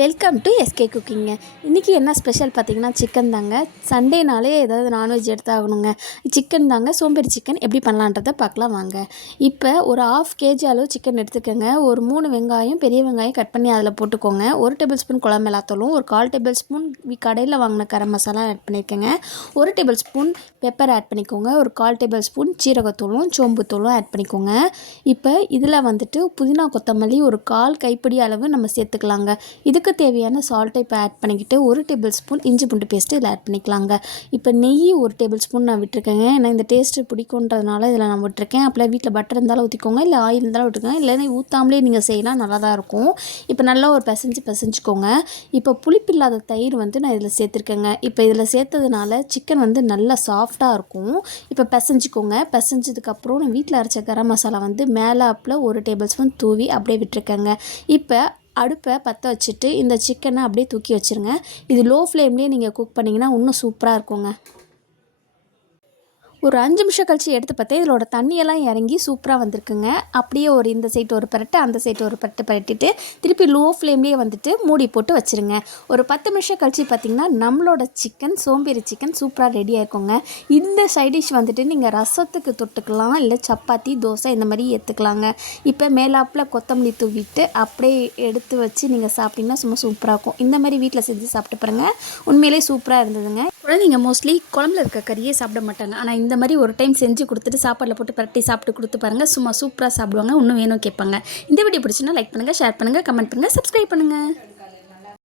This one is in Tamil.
Welcome to SK குக்கிங்க. இன்றைக்கி என்ன ஸ்பெஷல் பார்த்திங்கன்னா சிக்கன் தாங்க. சண்டேனாலே ஏதாவது நான்வெஜ் எடுத்தாகணுங்க. சிக்கன் தாங்க, சோம்பேறி சிக்கன் எப்படி பண்ணலான்றதை பார்க்கலாம் வாங்க. இப்போ ஒரு 1/2 kg அளவு சிக்கன் எடுத்துக்கோங்க. ஒரு 3 வெங்காயம், பெரிய வெங்காயம் கட் பண்ணி அதில் போட்டுக்கோங்க. 1 டேபிள் ஸ்பூன் குழம்பு மிளகாத்தூளும், ஒரு 1/4 டேபிள் ஸ்பூன் கடையில் வாங்கின கரம் மசாலா ஆட் பண்ணியிருக்கேங்க. 1 டேபிள் ஸ்பூன் பெப்பர் ஆட் பண்ணிக்கோங்க. ஒரு 1/4 டேபிள் ஸ்பூன் சீரகத்தூளும் சோம்புத்தூளும் ஆட் பண்ணிக்கோங்க. இப்போ இதில் வந்துட்டு புதினா கொத்தமல்லி ஒரு 1/4 கைப்பிடி அளவு நம்ம சேர்த்துக்கலாங்க. இதுக்கு தேவையான சால்ட்டை இப்போ ஆட் பண்ணிக்கிட்டு 1 டேபிள் ஸ்பூன் இஞ்சி பூண்டு பேஸ்ட்டு இதில் ஆட் பண்ணிக்கலாங்க. இப்போ நெய் 1 டேபிள் ஸ்பூன் நான் விட்டுருக்கேங்க. ஏன்னா இந்த டேஸ்ட்டு பிடிக்குன்றதுனால இதில் நான் விட்டுருக்கேன். அப்போ வீட்டில் பட்டர் இருந்தாலும் ஊற்றிக்கோங்க, இல்லை ஆயில் இருந்தாலும் விட்டுருக்கேன், இல்லைன்னா ஊற்றாமலே நீங்கள் செய்யலாம், நல்லா தான் இருக்கும். இப்போ நல்லா ஒரு பிசைஞ்சுக்கோங்க. இப்போ புளிப்பில்லாத தயிர் வந்து நான் இதில் சேர்த்துருக்கேங்க. இப்போ இதில் சேர்த்ததுனால சிக்கன் வந்து நல்லா சாஃப்டாக இருக்கும். இப்போ பிசைஞ்சிக்கோங்க. பிசைஞ்சதுக்கப்புறம் நான் வீட்டில் அரைச்ச கரம் மசாலா வந்து மேலாப்பில் 1 டேபிள் ஸ்பூன் தூவி அப்படியே விட்டுருக்கேங்க. இப்போ அடுப்பை பற்ற வச்சுட்டு இந்த சிக்கனை அப்படியே தூக்கி வச்சுருங்க. இது லோ ஃப்ளேம்லேயே நீங்கள் குக் பண்ணிங்கன்னா இன்னும் சூப்பராக இருக்குங்க. ஒரு 5 நிமிஷம் கழிச்சு எடுத்து பார்த்தேன், இதோட தண்ணியெல்லாம் இறங்கி சூப்பராக வந்திருக்குங்க. அப்படியே ஒரு இந்த சைடு ஒரு பரட்டு, அந்த சைடு ஒரு பரட்டு பரட்டிட்டு திருப்பி லோ ஃப்ளேம்லேயே வந்துட்டு மூடி போட்டு வச்சுருங்க. ஒரு 10 நிமிஷம் கழிச்சு பார்த்திங்கன்னா நம்மளோட சிக்கன், சோம்பேறி சிக்கன் சூப்பராக ரெடியாக இருக்குங்க. இந்த சைட் டிஷ் வந்துட்டு நீங்கள் ரசத்துக்கு தொட்டுக்கலாம், இல்லை சப்பாத்தி, தோசை இந்த மாதிரி ஏற்றுக்கலாங்க. இப்போ மேலாப்பில் கொத்தமல்லி தூவிட்டு அப்படியே எடுத்து வச்சு நீங்கள் சாப்பிட்டிங்கன்னா சும்மா சூப்பராக இருக்கும். இந்த மாதிரி வீட்டில் செஞ்சு சாப்பிட்டு பாருங்கள், உண்மையிலே சூப்பராக இருந்ததுங்க. குழந்தைங்க மோஸ்ட்லி குழம்புல இருக்க கறியே சாப்பிட மாட்டாங்க. ஆனால் இந்த மாதிரி ஒரு டைம் செஞ்சு கொடுத்துட்டு சாப்பாடில் போட்டு பரட்டி சாப்பிட்டு கொடுத்து பாருங்கள், சும்மா சூப்பராக சாப்பிடுவாங்க. இன்னும் வேணும் கேட்பாங்க. இந்த வீடியோ பிடிச்சுன்னா லைக் பண்ணுங்கள், ஷேர் பண்ணுங்கள், கமெண்ட் பண்ணுங்கள், சப்ஸ்கிரைப் பண்ணுங்கள்.